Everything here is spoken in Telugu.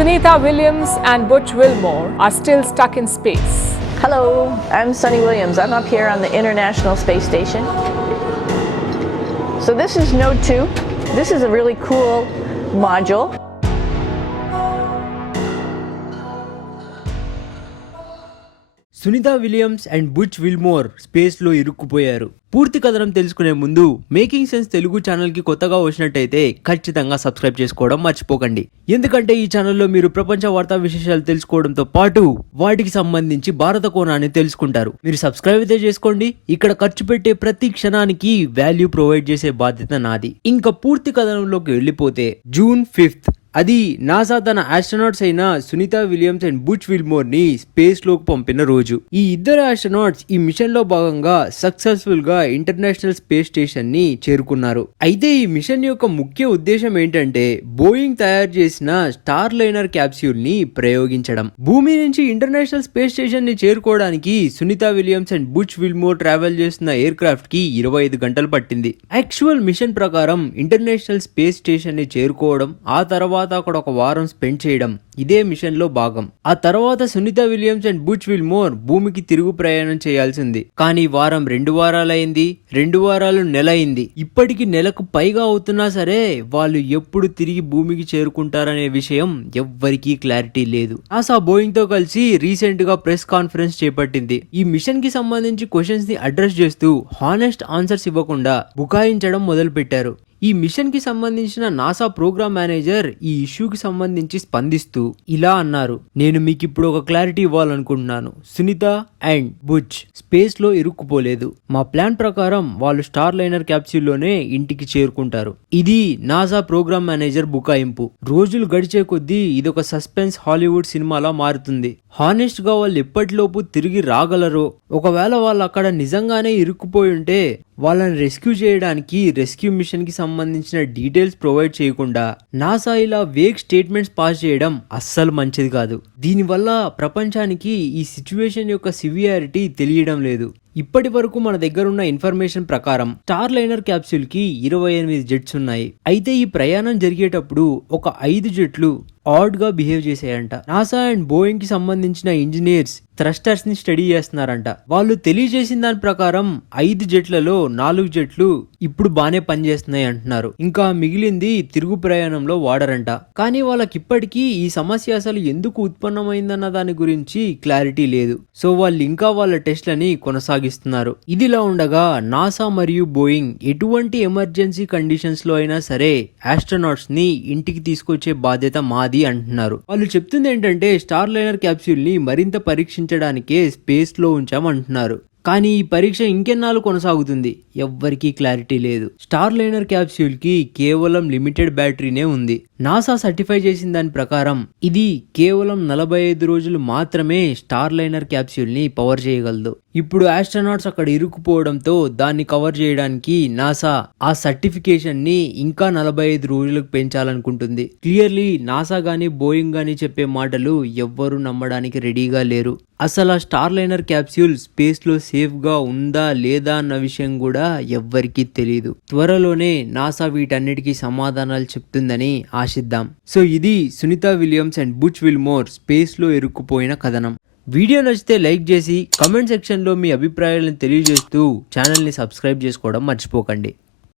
Sunita Williams and Butch Wilmore are still stuck in space. Hello, I'm Sunny Williams. I'm up here on the International Space Station. So this is Node 2. This is a really cool module. Sunita Williams and Butch Wilmore స్పేస్లో ఇరుక్కుపోయారు. పూర్తి కథనం తెలుసుకునే ముందు మేకింగ్ సెన్స్ తెలుగు ఛానల్కి కొత్తగా వచ్చినట్టయితే ఖచ్చితంగా సబ్స్క్రైబ్ చేసుకోవడం మర్చిపోకండి. ఎందుకంటే ఈ ఛానల్లో మీరు ప్రపంచ వార్తా విశేషాలు తెలుసుకోవడంతో పాటు వాటికి సంబంధించి భారత కోణాన్ని తెలుసుకుంటారు. మీరు సబ్స్క్రైబ్ అయితే చేసుకోండి. ఇక్కడ ఖర్చు పెట్టే ప్రతి క్షణానికి వాల్యూ ప్రొవైడ్ చేసే బాధ్యత నాది. ఇంకా పూర్తి కథనంలోకి వెళ్ళిపోతే June 5th అది నాసా తన ఆస్ట్రోనాట్స్ అయిన Sunita Williams and Butch Wilmore ని స్పేస్ లోకి పంపిన రోజు. ఈ ఇద్దరు ఆస్ట్రోనాట్స్ ఈ మిషన్ లో భాగంగా సక్సెస్ఫుల్ గా ఇంటర్నేషనల్ స్పేస్ స్టేషన్ ని చేరుకున్నారు. అయితే ఈ మిషన్ యొక్క ముఖ్య ఉద్దేశం ఏంటంటే బోయింగ్ తయారు చేసిన స్టార్ లైనర్ క్యాప్స్యూల్ ని ప్రయోగించడం. భూమి నుంచి ఇంటర్నేషనల్ స్పేస్ స్టేషన్ ని చేరుకోవడానికి Sunita Williams and Butch Wilmore travel చేస్తున్న ఎయిర్ క్రాఫ్ట్ కి 25 గంటలు పట్టింది. యాక్చువల్ మిషన్ ప్రకారం ఇంటర్నేషనల్ స్పేస్ స్టేషన్ ని చేరుకోవడం, ఆ తర్వాత అక్కడ ఒక వారం స్పెండ్ చేయడం ఇదే మిషన్ లో భాగం. ఆ తర్వాత Sunita Williams and Butch Wilmore భూమికి తిరుగు ప్రయాణం చేయాల్సింది. కానీ వారం 2 వారాలైంది, 2 వారాలు నెల అయింది. ఇప్పటికి నెలకు పైగా అవుతున్నా సరే వాళ్ళు ఎప్పుడు తిరిగి భూమికి చేరుకుంటారనే విషయం ఎవ్వరికీ క్లారిటీ లేదు. నాసా బోయింగ్ తో కలిసి రీసెంట్ గా ప్రెస్ కాన్ఫరెన్స్ చేపట్టింది. ఈ మిషన్ కి సంబంధించి క్వశ్చన్స్ ని అడ్రస్ చేస్తూ హానెస్ట్ ఆన్సర్స్ ఇవ్వకుండా బుకాయించడం మొదలు పెట్టారు. ఈ మిషన్ కి సంబంధించిన నాసా ప్రోగ్రామ్ మేనేజర్ ఈ ఇష్యూకి సంబంధించి స్పందిస్తూ ఇలా అన్నారు: నేను మీకు ఇప్పుడు ఒక క్లారిటీ ఇవ్వాలనుకుంటున్నాను. సునీత అండ్ బుచ్ స్పేస్ లో ఇరుక్కుపోలేదు. మా ప్లాన్ ప్రకారం వాళ్ళు స్టార్ లైనర్ క్యాప్సూల్ లోనే ఇంటికి చేరుకుంటారు. ఇది నాసా ప్రోగ్రామ్ మేనేజర్ బుకాయింపు. రోజులు గడిచే కొద్దీ ఇదొక సస్పెన్స్ హాలీవుడ్ సినిమాలా మారుతుంది. హానెస్ట్ గా వాళ్ళు ఎప్పటిలోపు తిరిగి రాగలరో, ఒకవేళ వాళ్ళు అక్కడ నిజంగానే ఇరుక్కుపోయి ఉంటే వాళ్ళని రెస్క్యూ చేయడానికి రెస్క్యూ మిషన్ కి సంబంధించిన డీటెయిల్స్ ప్రొవైడ్ చేయకుండా నాసా ఇలా వేగ్ స్టేట్మెంట్స్ పాస్ చేయడం అస్సలు మంచిది కాదు. దీనివల్ల ప్రపంచానికి ఈ సిచ్యువేషన్ యొక్క సివియారిటీ తెలియడం లేదు. ఇప్పటి వరకు మన దగ్గర ఉన్న ఇన్ఫర్మేషన్ ప్రకారం స్టార్ లైనర్ క్యాప్సూల్ కి 28 జెట్స్ ఉన్నాయి. అయితే ఈ ప్రయాణం జరిగేటప్పుడు ఒక 5 జెట్లు ఆడ్ గా బిహేవ్ చేసాయంట. నాసా అండ్ బోయింగ్ కి సంబంధించిన ఇంజనీర్స్ థ్రస్టర్స్ ని స్టడీ చేస్తున్నారంట. వాళ్ళు తెలియజేసిన దాని ప్రకారం 5 జెట్లలో 4 జెట్లు ఇప్పుడు బానే పనిచేస్తున్నాయి అంటున్నారు. ఇంకా మిగిలింది తిరుగు ప్రయాణంలో వాడరంట. కానీ వాళ్ళకి ఇప్పటికీ ఈ సమస్య అసలు ఎందుకు ఉత్పన్నమైందన్న దాని గురించి క్లారిటీ లేదు. సో వాళ్ళు ఇంకా వాళ్ళ టెస్ట్లని కొనసాగిస్తున్నారు. ఇదిలా ఉండగా నాసా మరియు బోయింగ్ ఎటువంటి ఎమర్జెన్సీ కండిషన్స్ లో అయినా సరే ఆస్ట్రోనాట్స్ ని ఇంటికి తీసుకొచ్చే బాధ్యత మాది అంటున్నారు. వాళ్ళు చెప్తుంది ఏంటంటే స్టార్ లైనర్ క్యాప్సూల్ ని మరింత పరీక్షించడానికే స్పేస్ లో ఉంచామంటున్నారు. కానీ ఈ పరీక్ష ఇంకెన్నాళ్ళు కొనసాగుతుంది ఎవ్వరికీ క్లారిటీ లేదు. స్టార్ లైనర్ క్యాప్సూల్ కి కేవలం లిమిటెడ్ బ్యాటరీనే ఉంది. నాసా సర్టిఫై చేసిన దాని ప్రకారం ఇది కేవలం 45 రోజులు మాత్రమే స్టార్ లైనర్ క్యాప్సూల్ ని పవర్ చేయగలదు. ఇప్పుడు ఆస్ట్రోనాట్స్ అక్కడ ఇరుక్కుపోవడంతో దాన్ని కవర్ చేయడానికి నాసా ఆ సర్టిఫికేషన్ ని ఇంకా 45 రోజులకు పెంచాలనుకుంటుంది. క్లియర్లీ నాసా గానీ బోయింగ్ గానీ చెప్పే మాటలు ఎవ్వరూ నమ్మడానికి రెడీగా లేరు. అసలు ఆ స్టార్ లైనర్ క్యాప్సూల్ స్పేస్ లో సేఫ్ గా ఉందా లేదా అన్న విషయం కూడా ఎవ్వరికీ తెలియదు. త్వరలోనే నాసా వీటన్నిటికీ సమాధానాలు చెప్తుందని ఆశిద్దాం. సో ఇది Sunita Williams and Butch Wilmore space లో ఇరుక్కుపోయిన కథనం. వీడియో నచ్చితే లైక్ చేసి కమెంట్ సెక్షన్ లో మీ అభిప్రాయాలను తెలియజేస్తూ ఛానల్ ని సబ్స్క్రైబ్ చేసుకోవడం మర్చిపోకండి.